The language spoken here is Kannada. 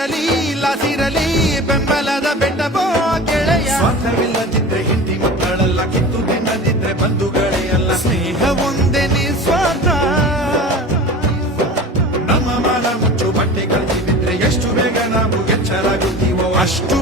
ಇರಲಿ ಲಾಸಿರಲಿ ಬೆಂಬಲದ ಬೆಟ್ಟವೋ ಗೆಳೆಯ. ಸ್ವಾರ್ಥವಿಲ್ಲದಿದ್ರೆ ಹಿಂದಿ ಮಕ್ಕಳಲ್ಲ, ಕಿತ್ತು ತಿನ್ನದಿದ್ರೆ ಬಂಧುಗಳೇ ಅಲ್ಲ. ಸ್ನೇಹ ಒಂದೇ ನಿಸ್ವಾರ್ಥ. ನಮ್ಮ ಮಾನ ಮುಚ್ಚು ಬಟ್ಟೆ ಕಳ್ತಿದ್ರೆ ಎಷ್ಟು ಬೇಗ ನಾವು ಎಚ್ಚರಾಗುತ್ತೀವೋ ಅಷ್ಟು